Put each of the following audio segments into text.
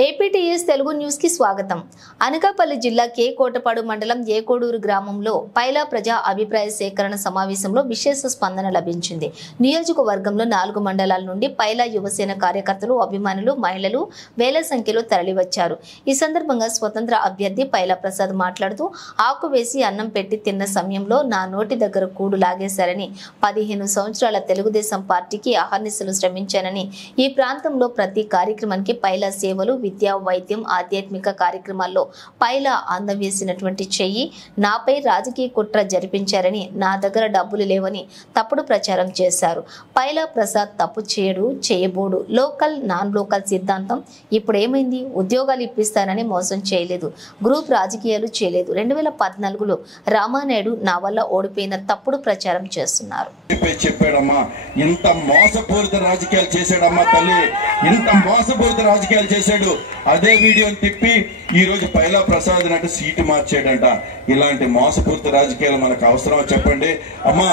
APTS Telugu news కి స్వాగతం. అనకాపల్లి జిల్లా కే కోటపాడు మండలం ఏకోడూరు గ్రామంలో పైలా ప్రజా అభిప్రాయ సేకరణ సమావేశంలో విశేష స్పందన లభించింది. నియోజకవర్గంలో 4 మండలాల నుండి పైలా యువసేన కార్యకర్తలు, అభిమానులు, మహిళలు వేల సంఖ్యలో తరలివచ్చారు. ఈ సందర్భంగా స్వతంత్ర అభ్యర్థి పైలా ప్రసాద్ మాట్లాడుతూ, ఆకు వేసి అన్నం పెట్టి తిన్న సమయంలో నా నోటి దగ్గర కూడు లాగేశారని, 15 సంవత్సరాల తెలుగుదేశం పార్టీకి అహర్నిశలు శ్రమించానని, ఈ ప్రాంతంలో ప్రతి కార్యక్రమానికి పైలా సేవలు, విద్య, వైద్యం, ఆధ్యాత్మిక కార్యక్రమాల్లో పైలా అందవేసినటువంటి చెయ్యి, నాపై రాజకీయ కుట్ర జరిపించారని, నా దగ్గర డబ్బులు లేవని తప్పుడు ప్రచారం చేశారు. పైలా ప్రసాద్ తప్పు చేయడు, చేయబోడు. లోకల్ నాన్ లోకల్ సిద్ధాంతం. ఇప్పుడు ఏమైంది? ఉద్యోగాలు ఇప్పిస్తానని మోసం చేయలేదు, గ్రూప్ రాజకీయాలు చేయలేదు. 2014లో రామానాయుడు నా వల్ల ఓడిపోయిన తప్పుడు ప్రచారం చేస్తున్నారు. చెప్పాడమ్మా, ఇంత మోసపూరిత రాజకీయాలు చేశాడమ్మా తల్లి, ఇంత మోసపూరిత రాజకీయాలు చేశాడు. అదే వీడియోని తిప్పి ఈ రోజు పైలా ప్రసాద్ నటు సీటు మార్చాడంట. ఇలాంటి మోసపూరిత రాజకీయాలు మనకు అవసరమా చెప్పండి అమ్మా?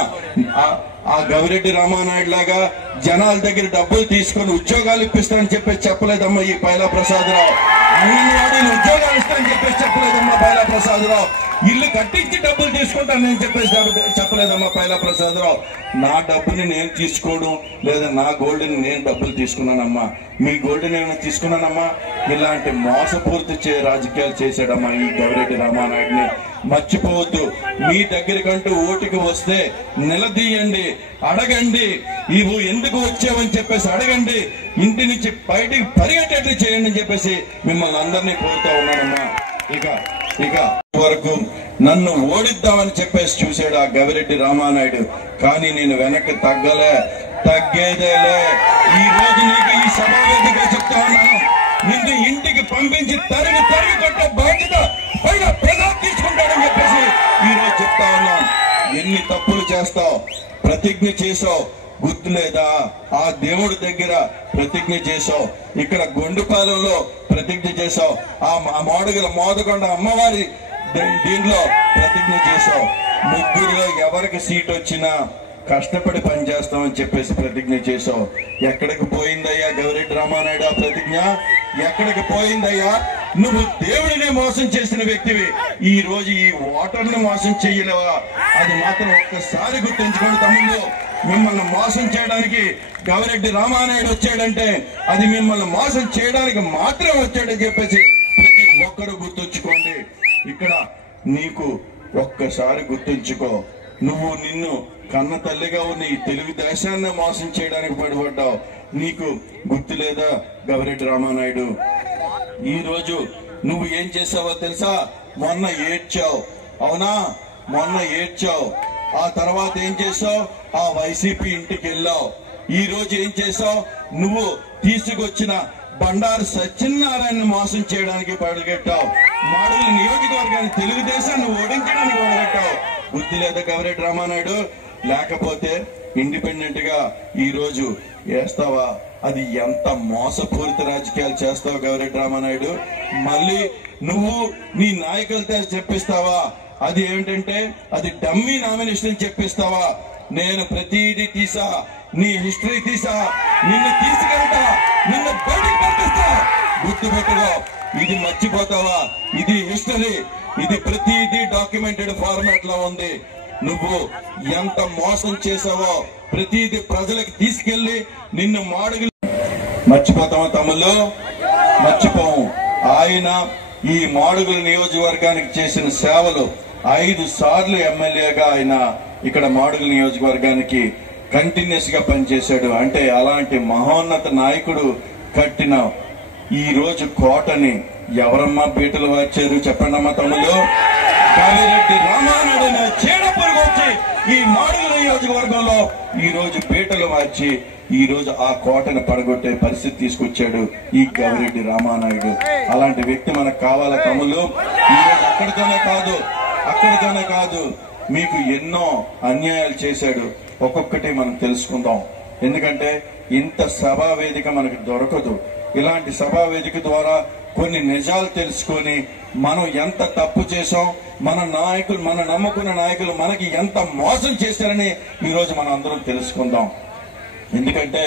ఆ గవిరెడ్డి రామానాయుడు లాగా జనాల దగ్గర డబ్బులు తీసుకొని ఉద్యోగాలు ఇప్పిస్తానని చెప్పేసి చెప్పలేదమ్మా ఈ పైలా ప్రసాద్ రావు. అంగన్వాడీలు ఉద్యోగాలు ఇస్తానని చెప్పేసి చెప్పలేదమ్మా పైలా ప్రసాద్ రావు. ఇల్లు కట్టించి డబ్బులు తీసుకుంటానని చెప్పేసి చెప్పలేదమ్మా పైలా ప్రసాద్ రావు. నా డబ్బుని నేను తీసుకోవడం లేదా నా గోల్డ్ని నేను డబ్బులు తీసుకున్నానమ్మా, మీ గోల్డ్ని నేను తీసుకున్నానమ్మా. ఇలాంటి మోసపూరిత రాజకీయాలు చేశాడమ్మా ఈ గవిరెడ్డి రామానాయుడిని. మర్చిపోవద్దు, మీ దగ్గరికంటూ ఓటుకు వస్తే నిలదీయండి, అడగండి, ఇవి ఎందుకు వచ్చావని చెప్పేసి అడగండి, ఇంటి నుంచి బయటికి పరిగెట్టేట్లు చేయండి అని చెప్పేసి మిమ్మల్ని అందరినీ కోరుతా ఉన్నానమ్మా. ఇక వరకు నన్ను ఓడిద్దామని చెప్పేసి చూశాడు ఆ గవిరెడ్డి రామానాయుడు. కానీ నేను వెనక్కి తగ్గేదేలే. ఈ రోజు నీకు ఈ సమావేశంగా చెప్తా ఉన్నాను, నిన్ను ఇంటికి పంపించి తరిగి కొట్టే బాధ్యత పైన ప్రసాద్ తీసుకుంటాడని చెప్పేసి ఈ రోజు చెప్తా ఉన్నాం. ఎన్ని తప్పులు చేస్తావు, ప్రతిజ్ఞ చేసావు, గుర్తు లేదా? ఆ దేవుడి దగ్గర ప్రతిజ్ఞ చేసావు, ఇక్కడ గొండుపాలెంలో ప్రతిజ్ఞ చేసావు, ఆ మాడుగుల మోదకొండ అమ్మవారి దీంట్లో ప్రతిజ్ఞ చేసావు. ముగ్గురులో ఎవరికి సీట్ వచ్చినా కష్టపడి పనిచేస్తామని చెప్పేసి ప్రతిజ్ఞ చేసావు. ఎక్కడికి పోయిందయ్యా గవిరెడ్డి రామానాయుడు ఆ ప్రతిజ్ఞ? ఎక్కడికి పోయిందయ్యా? నువ్వు దేవుడిని మోసం చేసిన వ్యక్తివి, ఈ రోజు ఈ ఓటర్ని మోసం చెయ్యలేవా? అది మాత్రం ఒక్కసారి గుర్తుంచుకోండి తమ్ముళ్ళు. మిమ్మల్ని మోసం చేయడానికి గవిరెడ్డి రామానాయుడు వచ్చాడంటే అది మిమ్మల్ని మోసం చేయడానికి మాత్రం వచ్చాడని చెప్పేసి ప్రతి ఒక్కరూ గుర్తుంచుకోండి. ఇక్కడ నీకు ఒక్కసారి గుర్తుంచుకో, నువ్వు నిన్ను కన్న తల్లిగా ఉన్న ఈ తెలుగుదేశాన్ని మోసం చేయడానికి పడిపడ్డావు. నీకు గుర్తు లేదా గవిరెడ్డి రామానాయుడు? ఈ రోజు నువ్వు ఏం చేసావో తెలుసా? మొన్న ఏడ్చావు, అవునా? మొన్న ఏడ్చావు. ఆ తర్వాత ఏం చేసావు? ఆ వైసీపీ ఇంటికి వెళ్ళావు. ఈ రోజు ఏం చేసావు? నువ్వు తీసుకొచ్చిన బండారు సత్యనారాయణ మోసం చేయడానికి పడగట్టావు. మాడుగుల నియోజకవర్గాన్ని తెలుగుదేశాన్ని ఓడించడానికి పడగట్టావు. బుద్ధి లేదా గవిరెడ్డి రామానాయుడు? లేకపోతే ఇండిపెండెంట్ గా ఈ రోజు వేస్తావా? అది ఎంత మోసపూరిత రాజకీయాలు చేస్తావు గవిరెడ్డి రామానాయుడు? మళ్ళీ నువ్వు నీ నాయకులతో చెప్పిస్తావా? అది ఏమిటంటే అది డమ్మీ నామినేషన్ చెప్పిస్తావా? నేను ప్రతిదీ తీసా, నీ హిస్టరీ తీసా, నిన్ను తీసుకెళ్తా, నిన్ను బయటికి పంపిస్తా. గుర్తుపెట్టుకో, ఇది మర్చిపోతావా? ఇది హిస్టరీ, ఇది ప్రతిదీ డాక్యుమెంటెడ్ ఫార్మాట్ లో ఉంది. నువ్వు ఎంత మోసం చేసావో ప్రతిదీ ప్రజలకు తీసుకెళ్లి నిన్ను మాడుగులు మర్చిపోతావా తమ్ముళ్ళు? మర్చిపోము. ఆయన ఈ మాడుగుల నియోజకవర్గానికి చేసిన సేవలు 5 సార్లు ఎమ్మెల్యేగా ఆయన ఇక్కడ మాడుగుల నియోజకవర్గానికి కంటిన్యూస్ గా పనిచేశాడు. అంటే అలాంటి మహోన్నత నాయకుడు కట్టిన ఈ రోజు కోటని ఎవరమ్మా బీటలు వార్చారు చెప్పండి అమ్మా తమ్ముళ్ళు? గవిరెడ్డి రామానాయుడు చీడపురుగు వచ్చి ఈ మాడుగుల నియోజకవర్గంలో ఈ రోజు బీటలు మార్చి ఈ రోజు ఆ కోటను పడగొట్టే పరిస్థితి తీసుకొచ్చాడు ఈ గవిరెడ్డి రామానాయుడు. అలాంటి వ్యక్తి మనకు కావాలా తమ్ముళ్ళు? ఈ రోజు అక్కడితోనే కాదు, మీకు ఎన్నో అన్యాయాలు చేశాడు. ఒక్కొక్కటి మనం తెలుసుకుందాం. ఎందుకంటే ఇంత సభా వేదిక మనకు దొరకదు. ఇలాంటి సభా వేదిక ద్వారా కొన్ని నిజాలు తెలుసుకొని మనం ఎంత తప్పు చేసాం, మన నాయకులు, మన నమ్ముకున్న నాయకులు మనకి ఎంత మోసం చేశారని ఈ రోజు మనం అందరం తెలుసుకుందాం. ఎందుకంటే